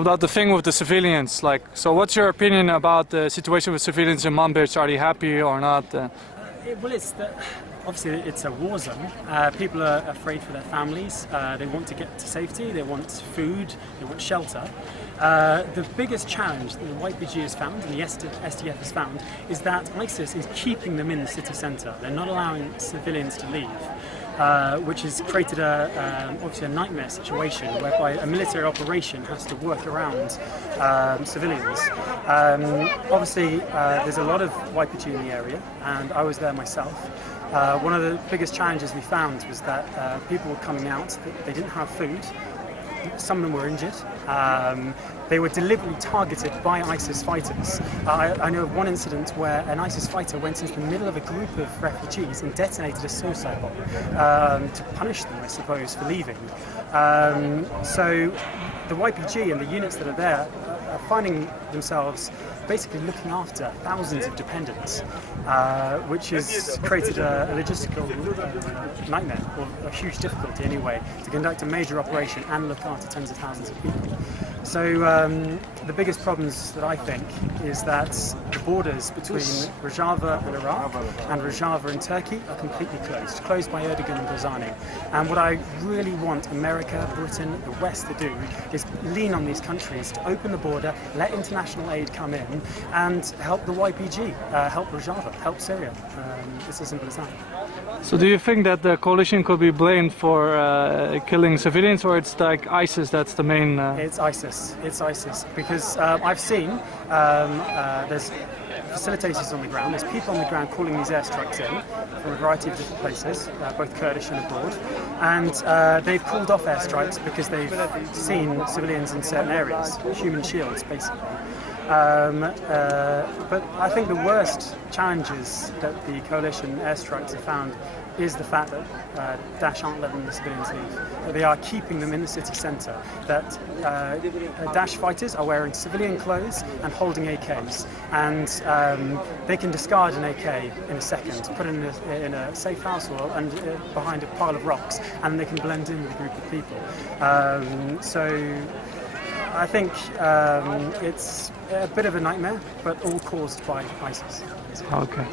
about the thing with the civilians. Like, so what's your opinion about the situation with civilians in Manbij? Are they happy or not? Well, obviously it's a war zone. People are afraid for their families. They want to get to safety. They want food. They want shelter. The biggest challenge that the YPG has found and the SDF has found is that ISIS is keeping them in the city centre. They're not allowing civilians to leave. Which has created obviously a nightmare situation whereby a military operation has to work around civilians. Obviously, there's a lot of YPG in the area, and I was there myself. One of the biggest challenges we found was that people were coming out, they didn't have food. Some of them were injured. They were deliberately targeted by ISIS fighters. I know of one incident where an ISIS fighter went into the middle of a group of refugees and detonated a suicide bomb to punish them, I suppose, for leaving. So the YPG and the units that are there are finding themselves basically looking after thousands of dependents, which has created a logistical nightmare, or a huge difficulty anyway, to conduct a major operation and look after tens of thousands of people. So the biggest problems that I think is that the borders between Rojava and Iraq and Rojava and Turkey are completely closed by Erdogan and Barzani. And what I really want America, Britain, the West to do is lean on these countries to open the border, let international aid come in and help the YPG, help Rojava, help Syria. It's as simple as that. So do you think that the coalition could be blamed for killing civilians, or it's like ISIS that's the main... It's ISIS, because I've seen there's facilitators on the ground, there's people on the ground calling these airstrikes in from a variety of different places, both Kurdish and abroad, and they've called off airstrikes because they've seen civilians in certain areas, human shields basically. But I think the worst challenges that the coalition airstrikes have found is the fact that Daesh aren't letting the civilians leave, that they are keeping them in the city centre, that Daesh fighters are wearing civilian clothes and holding AKs, and they can discard an AK in a second, put it in a safe house or behind a pile of rocks, and they can blend in with a group of people. So I think it's a bit of a nightmare, but all caused by ISIS. Okay.